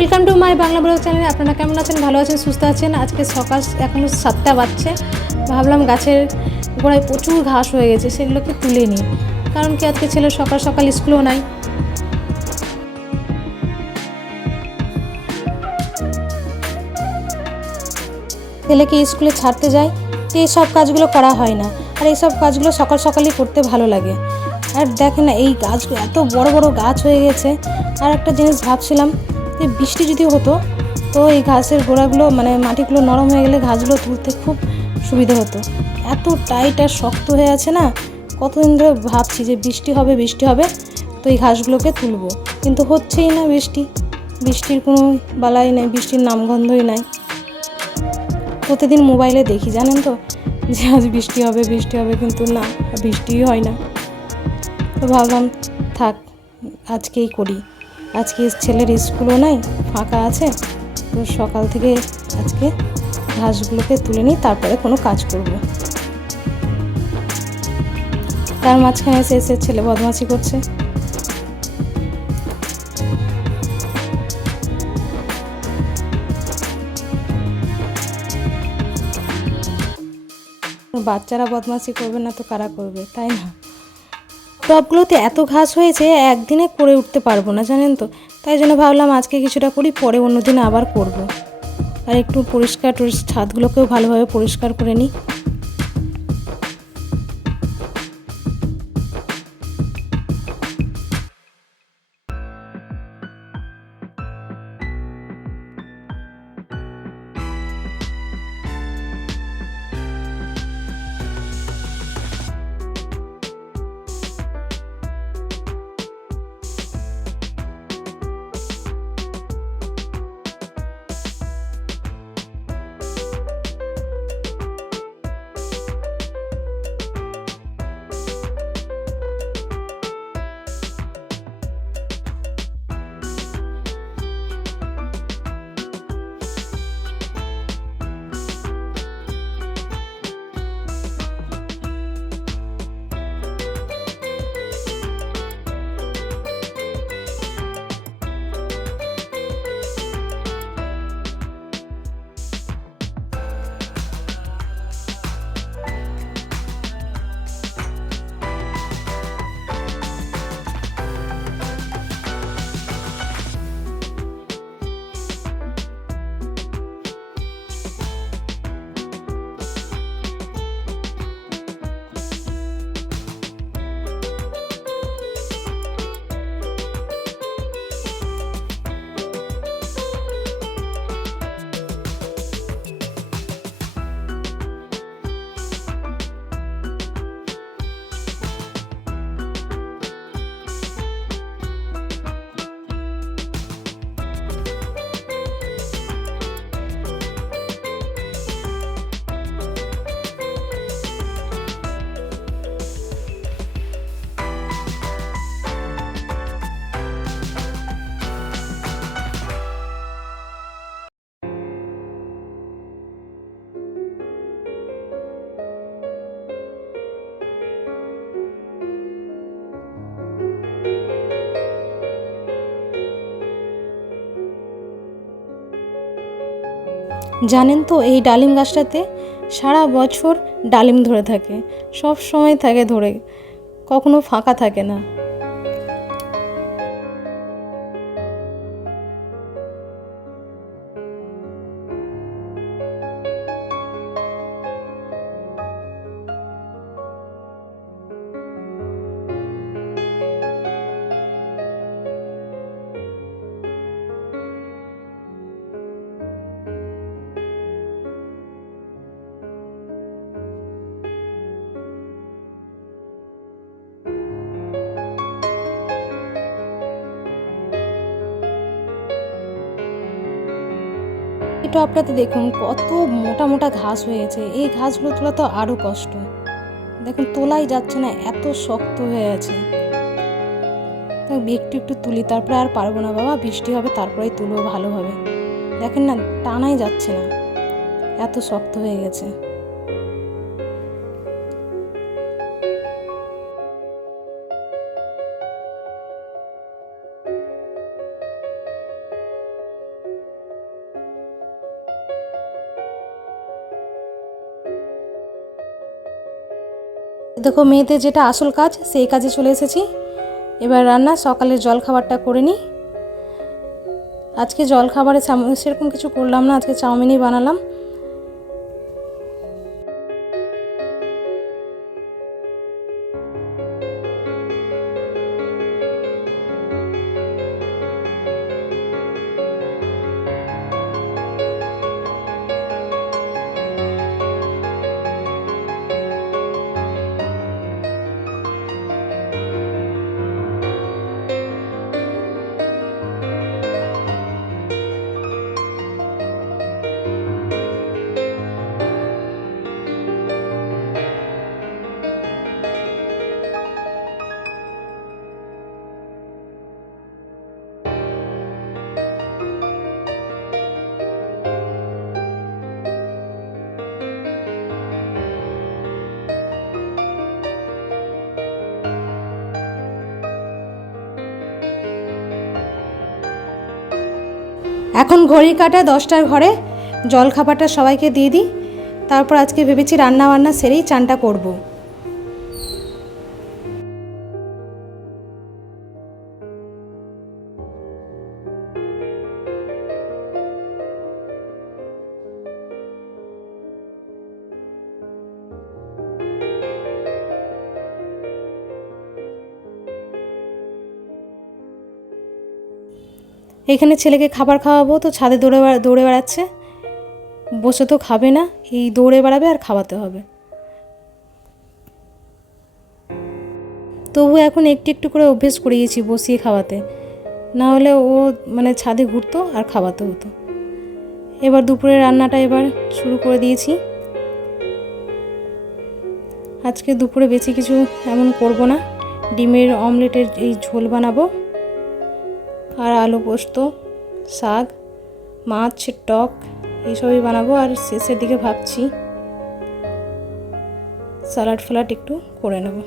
Welcome to my Bangla blog channel. আপনারা কেমন আছেন? ভালো আছেন, সুস্থ আছেন? আজকে সকাল এখন 7টা বাজছে। ভাবলাম গাছের গোড়ায় প্রচুর ঘাস হয়ে গেছে, সেগুলোকে তুলে নিই। কারণ কি আজকে ছেলের সকাল সকাল স্কুলও নাই। ছেলেকে স্কুলে ছাড়তে যাই, তো এইসব কাজগুলো করা হয় না। আর এইসব কাজগুলো সকাল সকালই করতে ভালো লাগে। আর দেখেন না, এই গাছগুলো এত বড় বড় গাছ হয়ে গেছে। আর একটা জিনিস ভাবছিলাম যে বৃষ্টি যদি হতো, তো এই ঘাসের গোড়াগুলো মাটিগুলো নরম হয়ে গেলে ঘাসগুলো তুলতে খুব সুবিধা হতো। এত টাইট আর শক্ত হয়ে আছে না, কতদিন ধরে ভাবছি যে বৃষ্টি হবে বৃষ্টি হবে, তো এই ঘাসগুলোকে তুলবো, কিন্তু হচ্ছেই না বৃষ্টির কোনো বালাই নেই, বৃষ্টির নামগন্ধই নাই। প্রতিদিন মোবাইলে দেখি, জানেন তো, যে আজ বৃষ্টি হবে বৃষ্টি হবে, কিন্তু না, বৃষ্টিই হয় না। তো ভাবলাম থাক, আজকেই করি। আজকে ছেলের স্কুলও নাই, ফাঁকা আছে, তো সকাল থেকে আজকে ঘাসগুলোকে তুলে নিই, তারপরে কোনো কাজ করব। তার মাঝখানে এসে ছেলে বদমাশি করছে। বাচ্চারা বদমাশি করবে না তো কারা করবে, তাই না? টবগুলোতে এত ঘাস হয়েছে, একদিনে করে উঠতে পারবো না, জানেন তো। তাই জন্য ভাবলাম আজকে কিছুটা করি, পরে অন্য দিন আবার করব। আর একটু ছাদগুলোকেও ভালোভাবে পরিষ্কার করে নিই। জানেন তো, এই ডালিম গাছটাতে সারা বছর ডালিম ধরে থাকে, সব সময় থাকে ধরে, কখনো ফাঁকা থাকে না। এটা আপনাদের দেখুন, কত মোটা মোটা ঘাস হয়ে গেছে। এই ঘাসগুলো তোলা তো আরও কষ্ট। দেখুন, তোলাই যাচ্ছে না, এত শক্ত হয়ে আছে। একটু একটু তুলি, তারপরে আর পারবো না বাবা, বৃষ্টি হবে তারপরেই তুলবো ভালোভাবে। দেখেন না, টানাই যাচ্ছে না, এত শক্ত হয়ে গেছে। দেখো মেয়েদের যেটা আসল কাজ সেই কাজে চলে এসেছি। এবার রান্না, সকালের জলখাবারটা করে নিই। আজকে জলখাবারে সেরকম কিছু করলাম না, আজকে চাউমিনই বানালাম। এখন ঘড়ির কাঁটা 10টার ঘরে। জলখাবারটা সবাইকে দিয়ে দিই, তারপর আজকে ভেবেছি রান্না বান্না সেরেই চানটা করব। এখানে ছেলেকে খাবার খাওয়াবো, তো ছাদে দৌড়ে বেড়াচ্ছে। বসে তো খাবে না, এই দৌড়ে বেড়াবে আর খাওয়াতে হবে। তবু এখন একটু একটু করে অভ্যেস করিয়েছি বসিয়ে খাওয়াতে, না হলে ও মানে ছাদে ঘুরতো আর খাওয়াতে হতো। এবার দুপুরের রান্নাটা এবার শুরু করে দিয়েছি। আজকে দুপুরে বেশি কিছু এমন করব না, ডিমের অমলেটের এই ঝোল বানাবো, আর আলু পোস্ত, শাক, মাছ, টক এইসবই বানাবো। আর শেষের দিকে ভাবছি স্যালাড ফ্যালাড একটু করে নেব।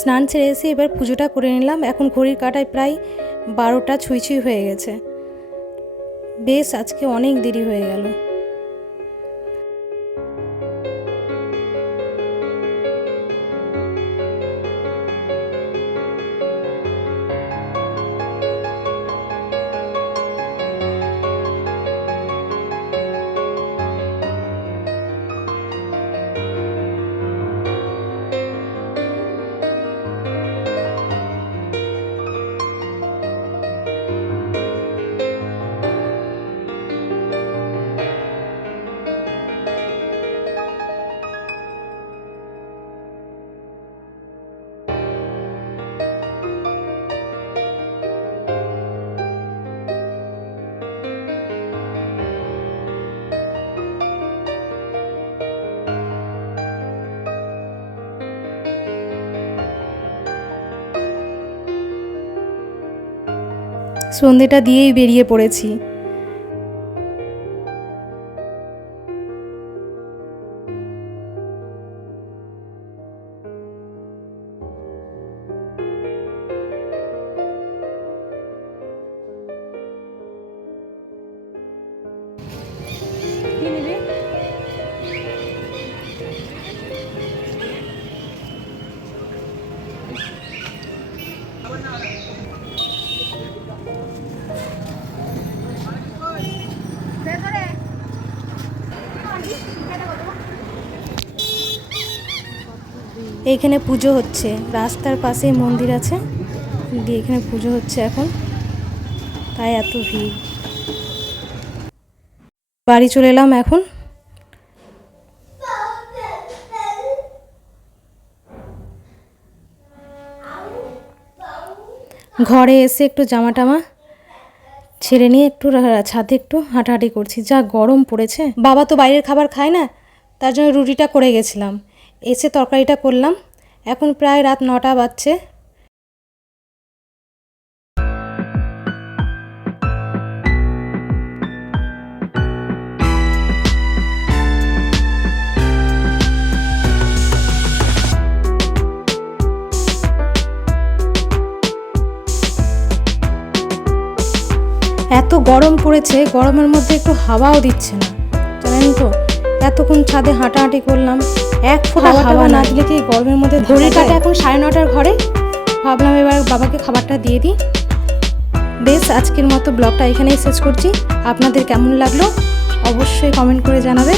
স্নান ছেড়ে এসে এবার পুজোটা করে নিলাম। এখন ঘড়ির কাঁটায় প্রায় 12টা ছুঁই হয়ে গেছে। বেশ আজকে অনেক দেরি হয়ে গেল। সন্ধেটা দিয়েই বেরিয়ে পড়েছি। এইখানে পুজো হচ্ছে, রাস্তার পাশেই মন্দির আছে, দিয়ে এখানে পুজো হচ্ছে এখন, তাই এত ভিড়। বাড়ি চলে এলাম এখন। ঘরে এসে একটু জামা টামা ছেড়ে নিয়ে একটু ছাদে একটু হাঁটাহাঁটি করছি, যা গরম পড়েছে। বাবা তো বাইরের খাবার খায় না, তার জন্য রুটিটা করে গেছিলাম, এসে তরকারিটা করলাম। এখন প্রায় রাত 9টা বাজছে। এত গরম পড়েছে, গরমের মধ্যে একটু হাওয়াও দিচ্ছে না, জানেন তো। এতক্ষণ ছাদে হাঁটাহাঁটি করলাম, এক ফোঁটা হাওয়া না দিলে কি গরমের মধ্যে। ঘড়ির কাটা এখন 9:30 ঘরে। ভাবলাম এবার বাবাকে খাবারটা দিয়ে দিই। বেশ, আজকের মতো ব্লগটা এখানেই শেষ করছি। আপনাদের কেমন লাগলো অবশ্যই কমেন্ট করে জানাবে।